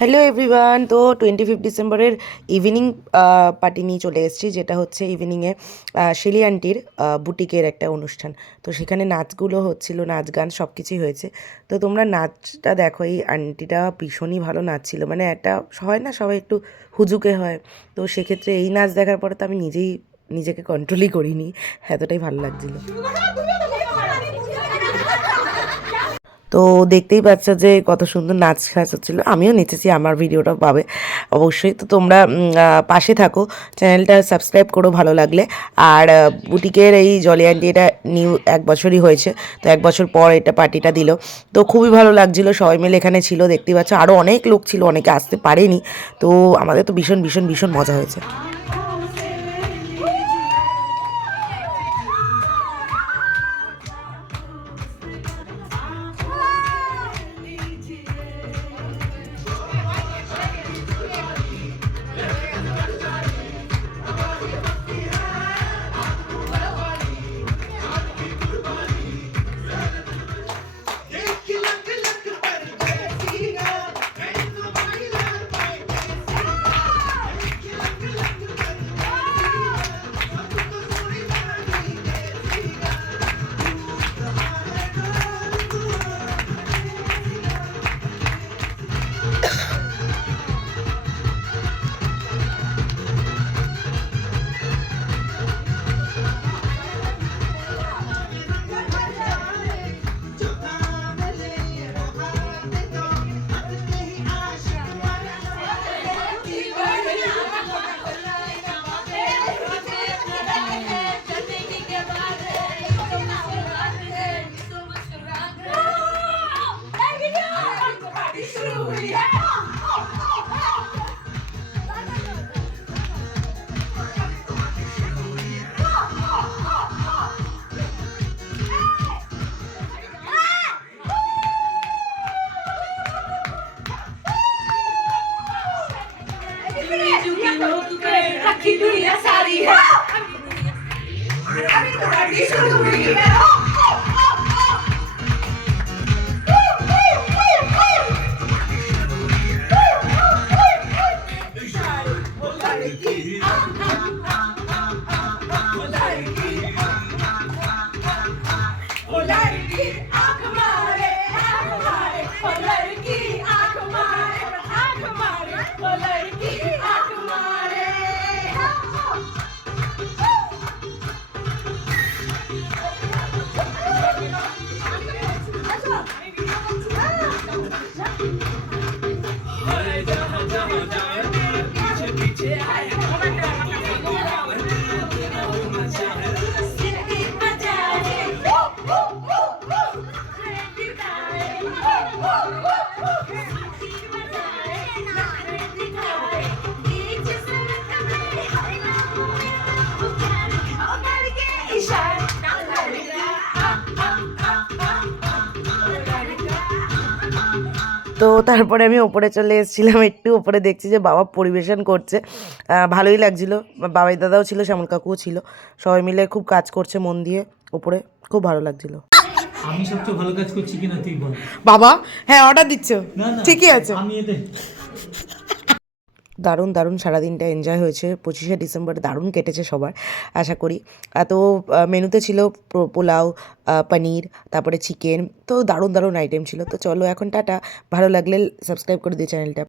Hello everyone. তো 25 ডিসেম্বরের evening party নিয়ে চলে এসেছি, যেটা হচ্ছে ইভিনিংয়ে শিলি আন্টির বুটিকের একটা অনুষ্ঠান। তো সেখানে নাচগুলো হচ্ছিল, নাচ গান সব কিছুই হয়েছে। তো তোমরা নাচটা দেখো, এই আন্টিটা ভীষণই ভালো নাচছিল। মানে একটা হয় না, সবাই একটু হুজুকে হয়, তো সেক্ষেত্রে এই নাচ দেখার পরে তো আমি নিজেকে কন্ট্রোলই করিনি, এতটাই ভালো লাগছিলো। তো দেখতেই পাচ্ছ যে কত সুন্দর নাচ খাচ হচ্ছিলো, আমিও নেচেছি, আমার ভিডিওটা পাবে অবশ্যই। তো তোমরা পাশে থাকো, চ্যানেলটা সাবস্ক্রাইব করো ভালো লাগলে। আর বুটিকের এই জলি আন্টি এটা নিউ 1 বছরই হয়েছে, তো 1 বছর পর এটা পার্টিটা দিল। তো খুবই ভালো লাগছিলো, সবাই মিলে এখানে ছিল, দেখতেই পাচ্ছ আরও অনেক লোক ছিল, অনেকে আসতে পারেনি। তো আমাদের তো ভীষণ ভীষণ ভীষণ মজা হয়েছে। তো তারপরে আমি ওপরে চলে এসেছিলাম, একটু ওপরে দেখছি যে বাবা পরিবেশন করছে, ভালোই লাগছিলো। বাবাই দাদাও ছিল, শ্যামল কাকুও ছিল, সবাই মিলে খুব কাজ করছে মন দিয়ে ওপরে, খুব ভালো লাগছিলো। আমি সবচেয়ে ভালো কাজ করছি কিনা তুই বল। বাবা হ্যাঁ, অর্ডার দিচ্ছ, ঠিকই আছে। আমি এতে দারুণ দারুণ সারাদিনটা এনজয় হয়েছে। 25শে ডিসেম্বর দারুণ কেটেছে সবার, আশা করি। এত মেনুতে ছিল পোলাও, পনির, তারপরে চিকেন, তো দারুণ দারুণ আইটেম ছিল। তো চলো এখন টাটা, ভালো লাগলে সাবস্ক্রাইব করে দিও চ্যানেলটা।